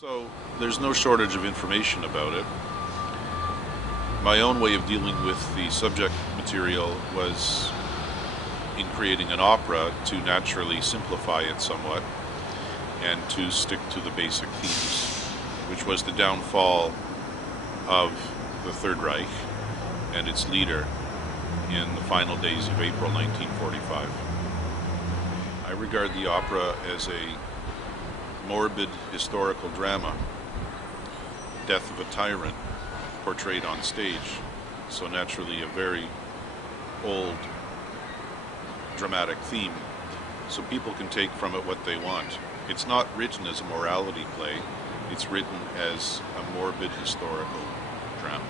So there's no shortage of information about it. My own way of dealing with the subject material was in creating an opera to naturally simplify it somewhat and to stick to the basic themes, which was the downfall of the Third Reich and its leader in the final days of April 1945. I regard the opera as a morbid historical drama, death of a tyrant portrayed on stage, so naturally a very old dramatic theme, so people can take from it what they want. It's not written as a morality play, it's written as a morbid historical drama.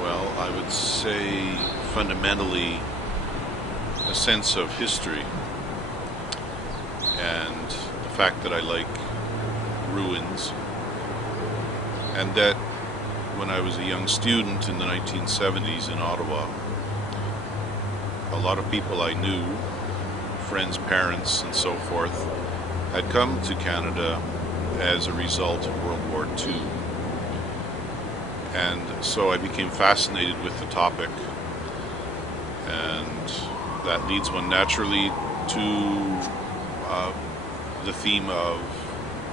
Well, I would say fundamentally a sense of history and the fact that I like ruins, and that when I was a young student in the 1970s in Ottawa, a lot of people I knew, friends, parents, and so forth, had come to Canada as a result of World War II. And so I became fascinated with the topic, and that leads one naturally to the theme of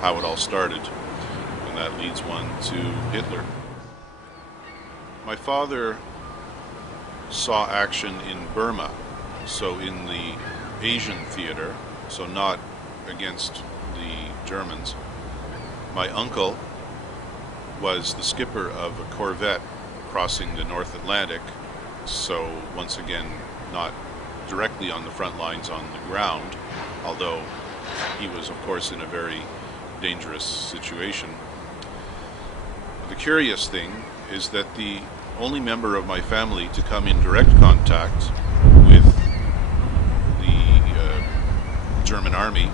how it all started, and that leads one to Hitler. My father saw action in Burma, so in the Asian theater, so not against the Germans. My uncle was the skipper of a corvette crossing the North Atlantic, so once again not directly on the front lines on the ground, although he was of course in a very dangerous situation. The curious thing is that the only member of my family to come in direct contact with the German army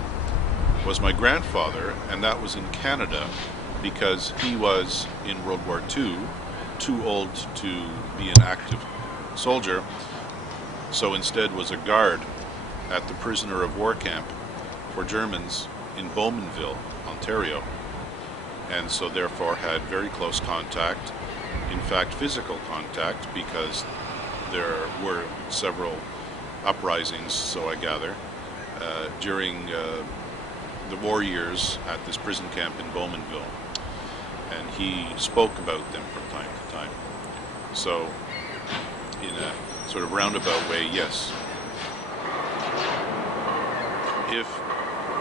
was my grandfather, and that was in Canada because he was in World War II too old to be an active soldier, so instead was a guard at the prisoner of war camp for Germans in Bowmanville, Ontario, and so therefore had very close contact, in fact physical contact, because there were several uprisings, so I gather, during the war years at this prison camp in Bowmanville, and he spoke about them from time to time. So in a sort of roundabout way, yes. If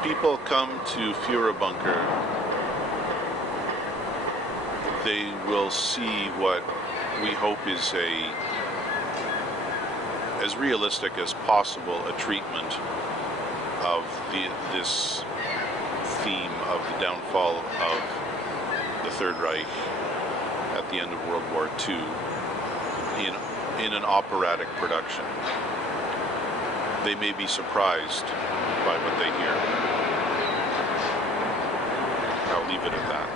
people come to Hrerbunker, they will see what we hope is as realistic as possible a treatment of this theme of the downfall of the Third Reich at the end of World War II in an operatic production. They may be surprised by what they hear. I'll leave it at that.